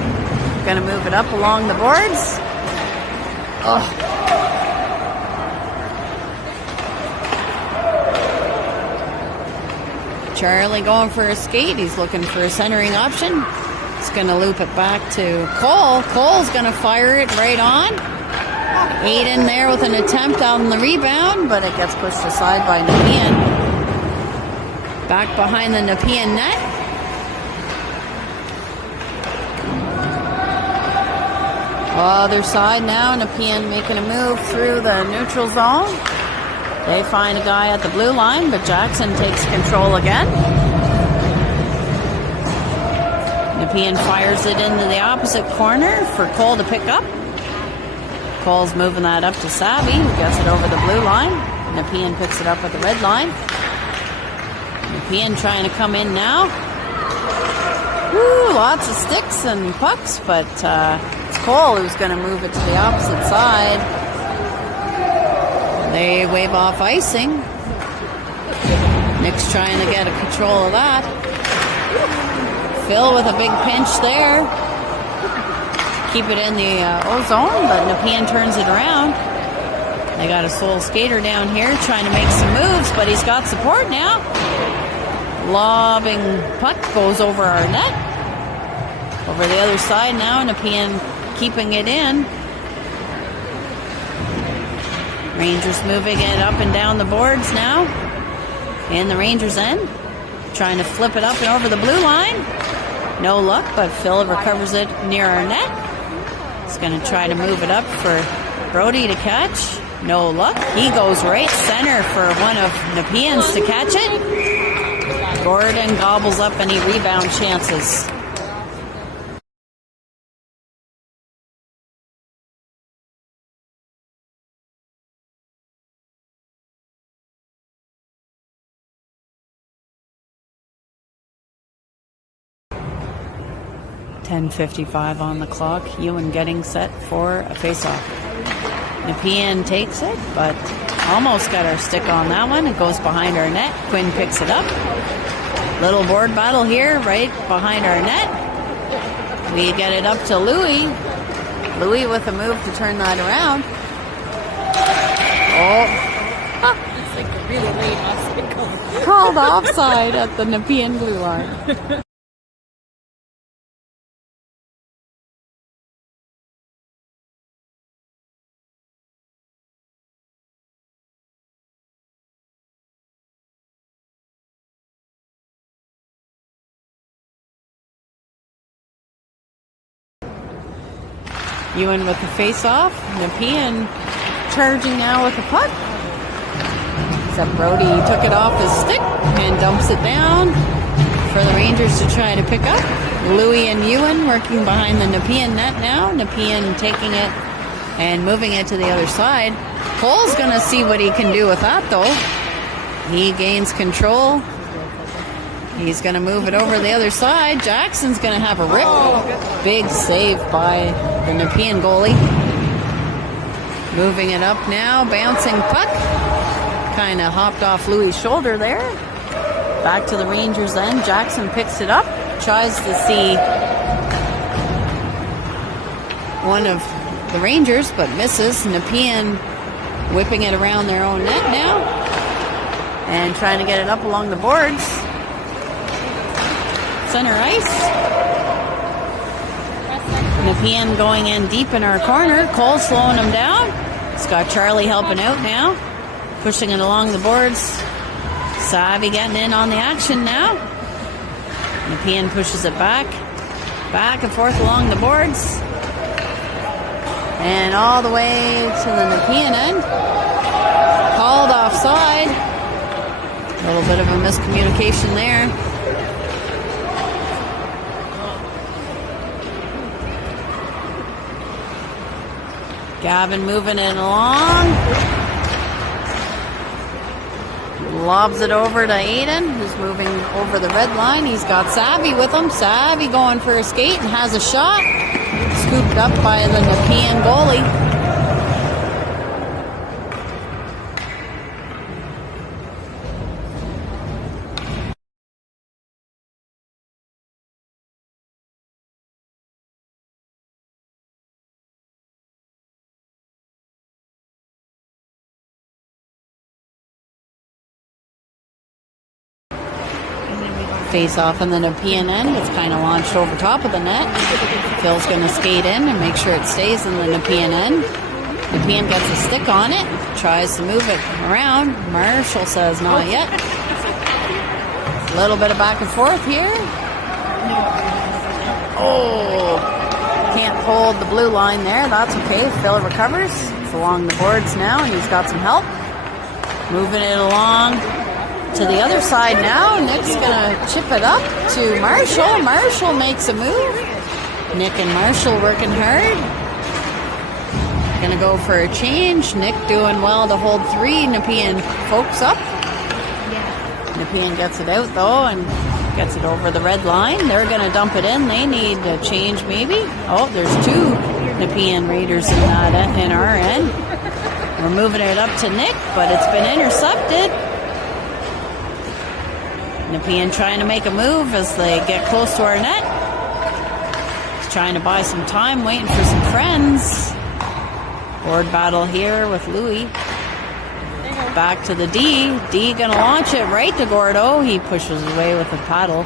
Gonna move it up along the boards. Oh. Charlie going for a skate. He's looking for a centering option. He's gonna loop it back to Cole. Cole's gonna fire it right on. Aiden there with an attempt on the rebound, but it gets pushed aside by Nepean. Back behind the Nepean net. Other side now, Nepean making a move through the neutral zone. They find a guy at the blue line, but Jackson takes control again. Nepean fires it into the opposite corner for Cole to pick up. Cole's moving that up to Savvy, who gets it over the blue line. Nepean picks it up at the red line. Nepean trying to come in now. Woo, lots of sticks and pucks, but it's Cole who's going to move it to the opposite side. They wave off icing. Nick's trying to get a control of that. Phil with a big pinch there. Keep it in the O-zone, but Nepean turns it around. They got a sole skater down here trying to make some moves, but he's got support now. Lobbing puck goes over our net. Over the other side now, Nepean keeping it in. Rangers moving it up and down the boards now. In the Rangers' end. Trying to flip it up and over the blue line. No luck, but Phil recovers it near our net. He's going to try to move it up for Brody to catch. No luck. He goes right center for one of Nepean's to catch it. Gordon gobbles up any rebound chances. .10:55 on the clock. Ewan getting set for a face-off. Nepean takes it, but almost got our stick on that one. It goes behind our net. Quinn picks it up. Little board battle here, right behind our net. We get it up to Louis. Louis with a move to turn that around. Oh. It's like a really late obstacle. Called offside at the Nepean blue line. Ewan with the face-off. Nepean charging now with the puck. Except Brody took it off his stick and dumps it down for the Rangers to try to pick up. Louis and Ewan working behind the Nepean net now. Nepean taking it and moving it to the other side. Cole's going to see what he can do with that, though. He gains control. He's going to move it over the other side. Jackson's going to have a rip. Big save by the Nepean goalie. Moving it up now. Bouncing puck. Kind of hopped off Louis' shoulder there. Back to the Rangers end. Jackson picks it up. Tries to see one of the Rangers, but misses. Nepean whipping it around their own net now. And trying to get it up along the boards. Center ice. Nepean going in deep in our corner. Cole slowing him down. He's got Charlie helping out now. Pushing it along the boards. Savvy getting in on the action now. Nepean pushes it back. Back and forth along the boards. And all the way to the Nepean end. Called offside. A little bit of a miscommunication there. Gavin moving it along. Lobs it over to Aiden, who's moving over the red line. He's got Savvy with him. Savvy going for a skate and has a shot. Scooped up by the Nepean goalie. Face off on the Nepean end. It's kind of launched over top of the net. Phil's going to skate in and make sure it stays in the Nepean end. Nepean gets a stick on it, tries to move it around. Marshall says not yet. A little bit of back and forth here. Oh, can't hold the blue line there. That's okay. Phil recovers. It's along the boards now, and he's got some help. Moving it along to the other side now. Nick's gonna chip it up to Marshall. Marshall makes a move. Nick and Marshall working hard. Gonna go for a change. Nick doing well to hold three Nepean folks up. Nepean gets it out though and gets it over the red line. They're gonna dump it in. They need a change maybe. Oh, there's two Nepean Raiders in that in our end. We're moving it up to Nick, but it's been intercepted. Nepean trying to make a move as they get close to our net. He's trying to buy some time, waiting for some friends. Board battle here with Louis. Back to the D. D gonna launch it right to Gordo. He pushes away with a paddle.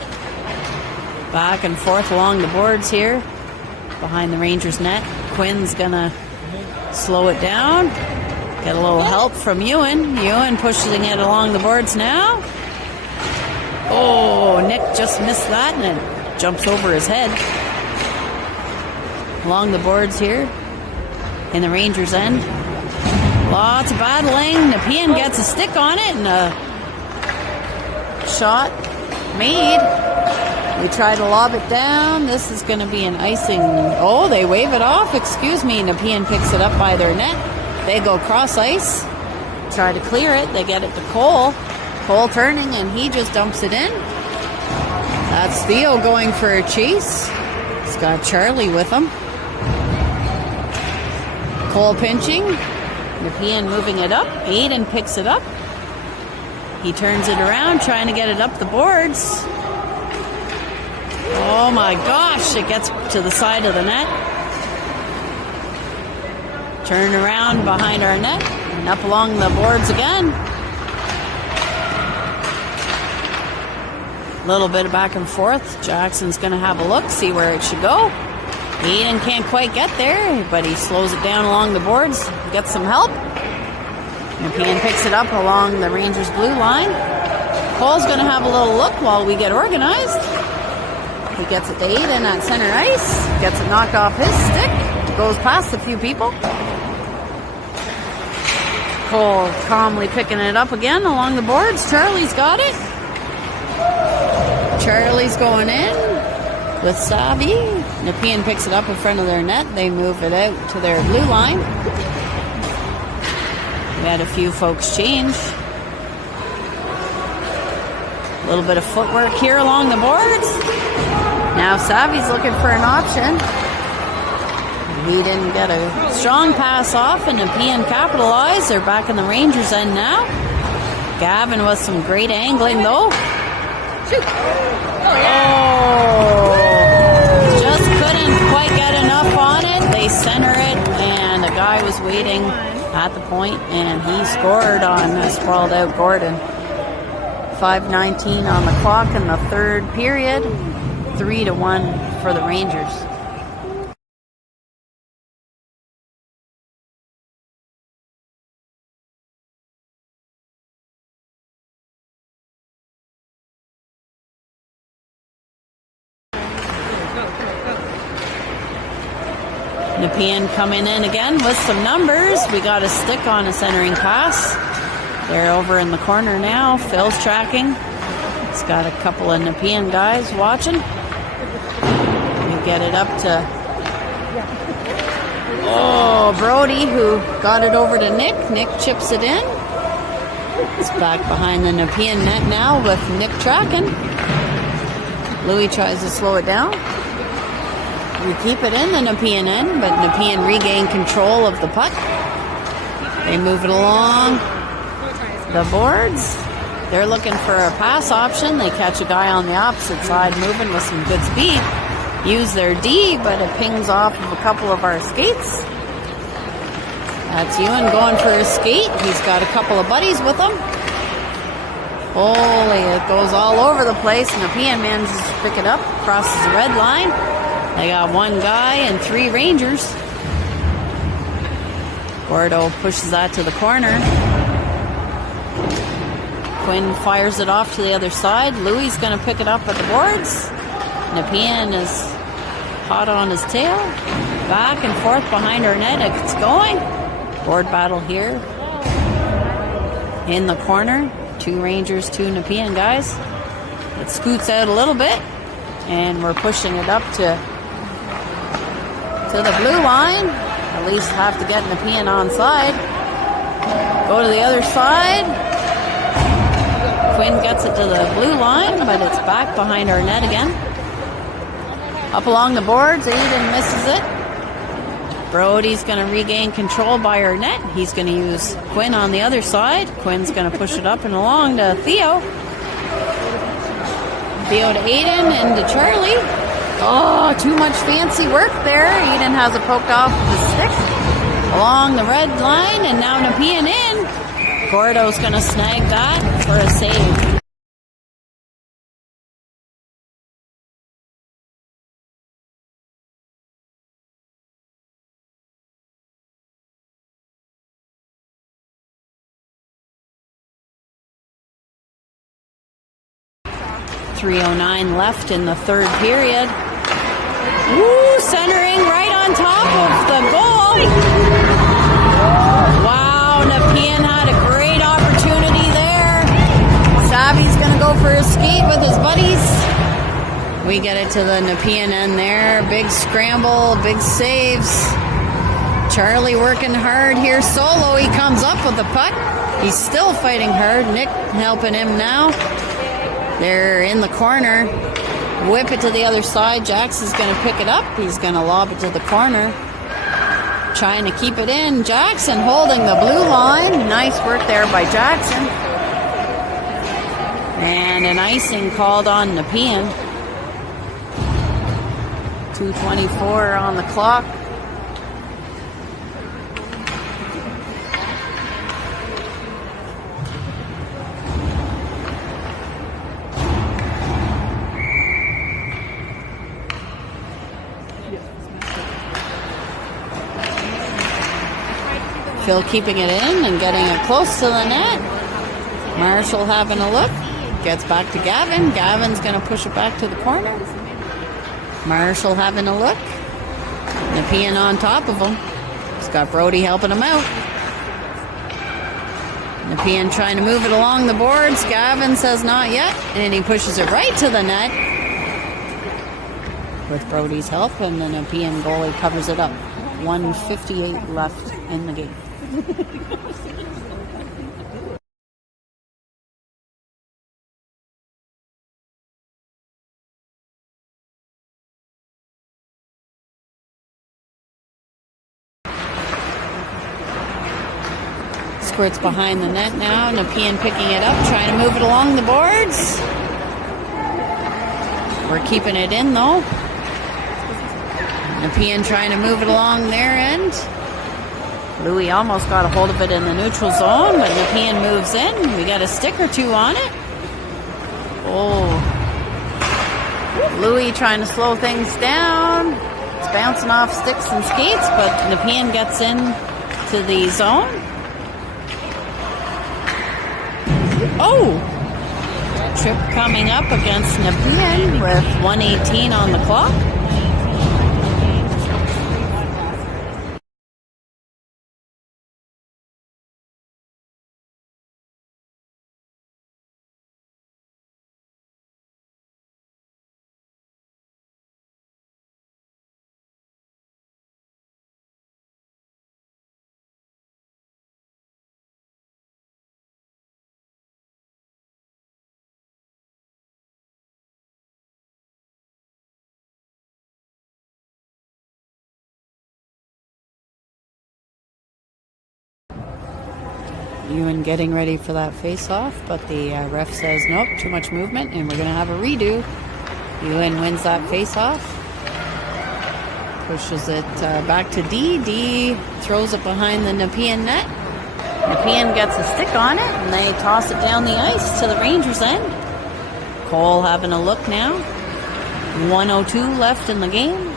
Back and forth along the boards here. Behind the Rangers net. Quinn's gonna slow it down. Get a little help from Ewan. Ewan pushing it along the boards now. Oh, Nick just missed that and it jumps over his head. Along the boards here in the Rangers end. Lots of battling. Nepean gets a stick on it and a shot made. They try to lob it down. This is going to be an icing. Oh, they wave it off. Excuse me. Nepean picks it up by their net. They go cross ice. Try to clear it. They get it to Cole. Cole turning, and he just dumps it in. That's Theo going for a chase. He's got Charlie with him. Cole pinching. Nepean moving it up. Aiden picks it up. He turns it around, trying to get it up the boards. Oh my gosh, it gets to the side of the net. Turn around behind our net, and up along the boards again. Little bit of back and forth. Jackson's going to have a look, see where it should go. Aiden can't quite get there, but he slows it down along the boards, gets some help. Nepean picks it up along the Rangers blue line. Cole's going to have a little look while we get organized. He gets it to Aiden at center ice, gets it knocked off his stick, goes past a few people. Cole calmly picking it up again along the boards. Charlie's got it. Charlie's going in with Savvy. Nepean picks it up in front of their net. They move it out to their blue line. We had a few folks change. A little bit of footwork here along the boards. Now Savvy's looking for an option. He didn't get a strong pass off, and Nepean capitalized. They're back in the Rangers end now. Gavin with some great angling though. Shoot. Oh, just couldn't quite get enough on it. They center it, and the guy was waiting at the point, and he scored on a sprawled out Gordon. 5:19 on the clock in the third period. 3-1 for the Rangers. Nepean coming in again with some numbers. We got a stick on a centering pass. They're over in the corner now. Phil's tracking. He's got a couple of Nepean guys watching. We get it up to Brody, who got it over to Nick. Nick chips it in. It's back behind the Nepean net now with Nick tracking. Louis tries to slow it down. We keep it in the Nepean end, but Nepean regain control of the puck. They move it along the boards. They're looking for a pass option. They catch a guy on the opposite side moving with some good speed. Use their D, but it pings off of a couple of our skates. That's Ewan going for his skate. He's got a couple of buddies with him. Holy, it goes all over the place. Nepean manages to pick it up, crosses the red line. They got one guy and 3 Rangers. Gordo pushes that to the corner. Quinn fires it off to the other side. Louis is going to pick it up at the boards. Nepean is hot on his tail. Back and forth behind our net. It's going. Board battle here. In the corner. 2 Rangers, 2 Nepean guys. It scoots out a little bit. And we're pushing it up to the blue line. At least have to get Nepean on side. Go to the other side. Quinn gets it to the blue line, but it's back behind our net again. Up along the boards, Aiden misses it. Brody's going to regain control by our net. He's going to use Quinn on the other side. Quinn's going to push it up and along to Theo. Theo to Aiden and to Charlie. Oh, too much fancy work there. Eden has it poked off the stick along the red line, and now Nepean in. Gordo's going to snag that for a save. .309 left in the third period. Woo, centering right on top of the goal. Wow, Nepean had a great opportunity there. Savvy's going to go for a skate with his buddies. We get it to the Nepean end there. Big scramble, big saves. Charlie working hard here solo. He comes up with the puck. He's still fighting hard. Nick helping him now. They're in the corner. Whip it to the other side. Jax is going to pick it up. He's going to lob it to the corner. Trying to keep it in. Jackson holding the blue line. Nice work there by Jackson. And an icing called on Nepean. 2:24 on the clock. Phil keeping it in and getting it close to the net. Marshall having a look. Gets back to Gavin. Gavin's going to push it back to the corner. Marshall having a look. Nepean on top of him. He's got Brody helping him out. Nepean trying to move it along the boards. Gavin says not yet. And he pushes it right to the net. With Brody's help, and the Nepean goalie covers it up. 1:58 left in the game. Squirts behind the net now. Nepean picking it up, trying to move it along the boards. We're keeping it in though. Nepean trying to move it along their end. Louis almost got a hold of it in the neutral zone, but Nepean moves in. We got a stick or two on it. Oh. Louis trying to slow things down. It's bouncing off sticks and skates, but Nepean gets in to the zone. Oh! Trip coming up against Nepean with 1:18 on the clock. Ewan getting ready for that face-off, but the ref says nope, too much movement, and we're going to have a redo. Ewan wins that face-off. Pushes it back to D. D throws it behind the Nepean net. Nepean gets a stick on it, and they toss it down the ice to the Rangers' end. Cole having a look now. 1:02 left in the game.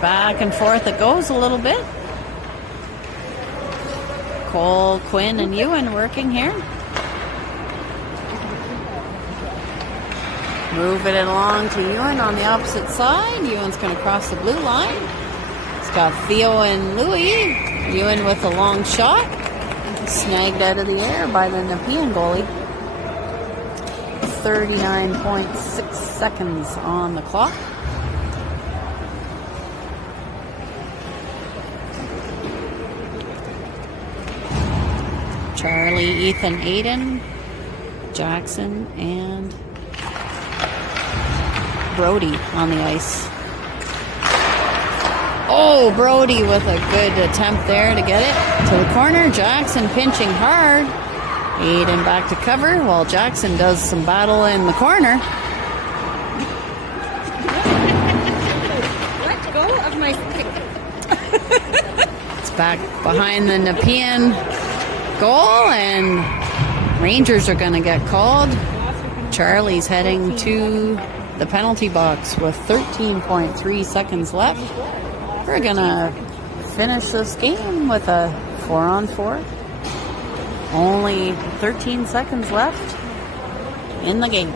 Back and forth it goes a little bit. Cole, Quinn, and Ewan working here. Move it along to Ewan on the opposite side. Ewan's going to cross the blue line. It's got Theo and Louis. Ewan with a long shot. Snagged out of the air by the Nepean goalie. 39.6 seconds on the clock. Charlie, Ethan, Aiden, Jackson, and Brody on the ice. Oh, Brody with a good attempt there to get it to the corner. Jackson pinching hard. Aiden back to cover while Jackson does some battle in the corner. Let go of my stick. It's back behind the Nepean goal, and Rangers are going to get called. Charlie's heading to the penalty box with 13.3 seconds left. We're going to finish this game with a 4-on-4. Only 13 seconds left in the game.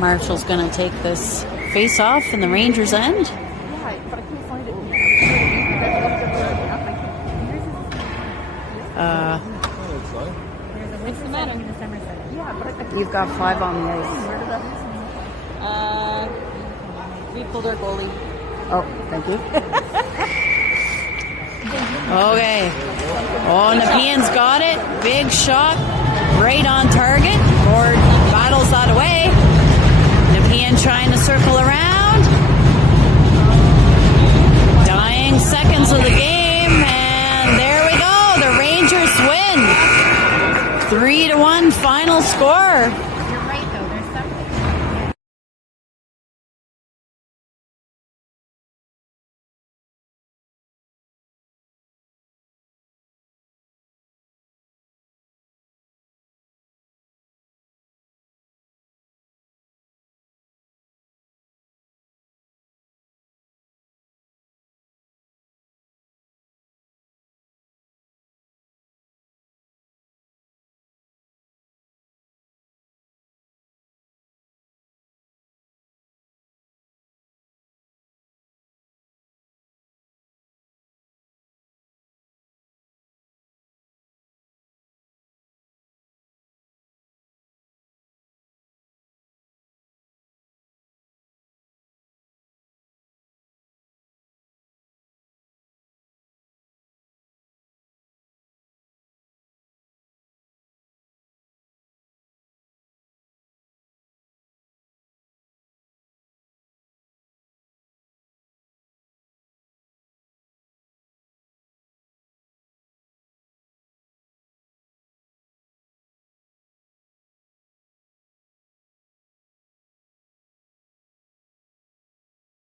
Marshall's going to take this face off in the Rangers' end. What's the matter in the summer setting? You've got 5 on the ice. We pulled our goalie. Oh, thank you. Okay. Oh, Nepean's got it. Big shot. Right on target. Gord battles that away. Nepean trying to circle around. Dying seconds of the game. And there we go. The Rangers win. 3-1 final score.